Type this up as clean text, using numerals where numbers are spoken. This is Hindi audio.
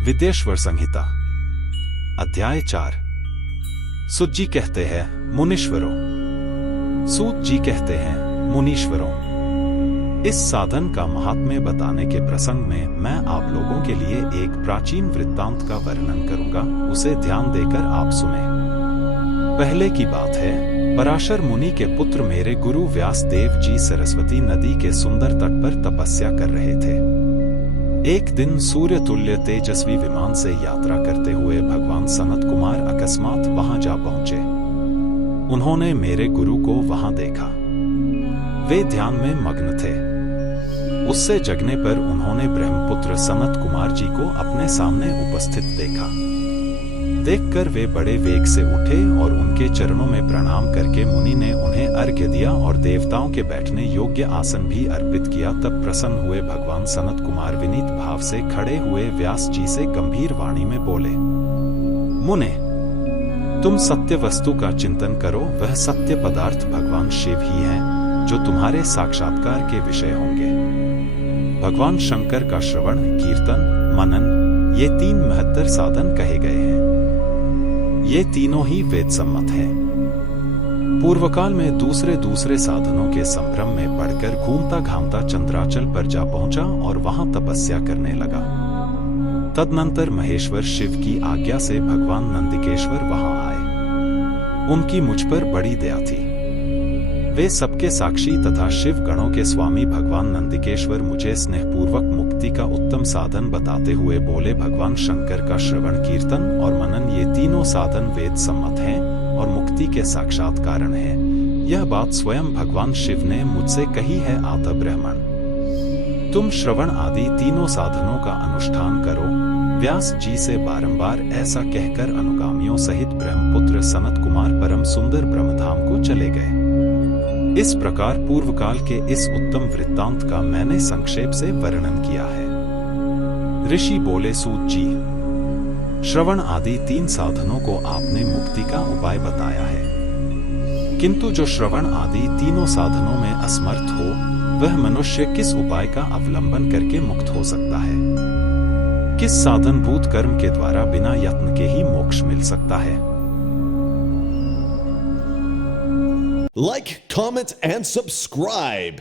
विदेश्वर संहिता अध्याय 4। सुत जी कहते हैं मुनीश्वरों। सूत जी कहते हैं मुनीश्वरों। इस साधन का महात्म्य बताने के प्रसंग में मैं आप लोगों के लिए एक प्राचीन वृत्तांत का वर्णन करूंगा, उसे ध्यान देकर आप सुने। पहले की बात है, पराशर मुनि के पुत्र मेरे गुरु व्यास देव जी सरस्वती नदी के सुंदर तट पर तपस्या कर रहे थे। एक दिन सूर्य तुल्य तेजस्वी विमान से यात्रा करते हुए भगवान सनत कुमार अकस्मात वहां जा पहुंचे। उन्होंने मेरे गुरु को वहां देखा। वे ध्यान में मग्न थे। उससे जगने पर उन्होंने ब्रह्मपुत्र सनत कुमार जी को अपने सामने उपस्थित देखा। देखकर वे बड़े वेग से उठे और उनके चरणों में प्रणाम करके मुनि ने उन्हें अर्घ्य दिया और देवताओं के बैठने योग्य आसन भी अर्पित किया। तब प्रसन्न हुए भगवान सनत कुमार विनीत भाव से खड़े हुए व्यास जी से गंभीर वाणी में बोले, मुने, तुम सत्य वस्तु का चिंतन करो। वह सत्य पदार्थ भगवान शिव ही हैं, जो तुम्हारे साक्षात्कार के विषय होंगे। भगवान शंकर का श्रवण, कीर्तन, मनन, ये 3 महत्तर साधन कहे गए हैं। ये तीनों ही वेद सम्मत हैं। पूर्वकाल में दूसरे साधनों के संभ्रम में पड़कर घूमता घामता चंद्राचल पर जा पहुंचा और वहां तपस्या करने लगा। तदनंतर महेश्वर शिव की आज्ञा से भगवान नंदिकेश्वर वहां आए। उनकी मुझ पर बड़ी दया थी। वे सबके साक्षी तथा शिव गणों के स्वामी भगवान नंदिकेश्वर मुझे स्नेहपूर्वक मुक्ति का उत्तम साधन बताते हुए बोले, भगवान शंकर का श्रवण, कीर्तन और मनन, ये तीनों साधन वेद सम्मत हैं और मुक्ति के साक्षात कारण हैं। यह बात स्वयं भगवान शिव ने मुझसे कही है। आत ब्रह्मण, तुम श्रवण आदि तीनों साधनों का अनुष्ठान करो। व्यास जी से बारंबार ऐसा कहकर अनुगामियों सहित ब्रह्मपुत्र सनत कुमार परम सुंदर ब्रह्मधाम को चले गए। इस प्रकार पूर्वकाल के इस उत्तम वृत्तांत का मैंने संक्षेप से वर्णन किया है। ऋषि बोले, सूत जी, श्रवण आदि 3 साधनों को आपने मुक्ति का उपाय बताया है, किंतु जो श्रवण आदि तीनों साधनों में असमर्थ हो, वह मनुष्य किस उपाय का अवलंबन करके मुक्त हो सकता है? किस साधनभूत कर्म के द्वारा बिना यत्न के ही मोक्ष मिल सकता है? Like, comment, and subscribe.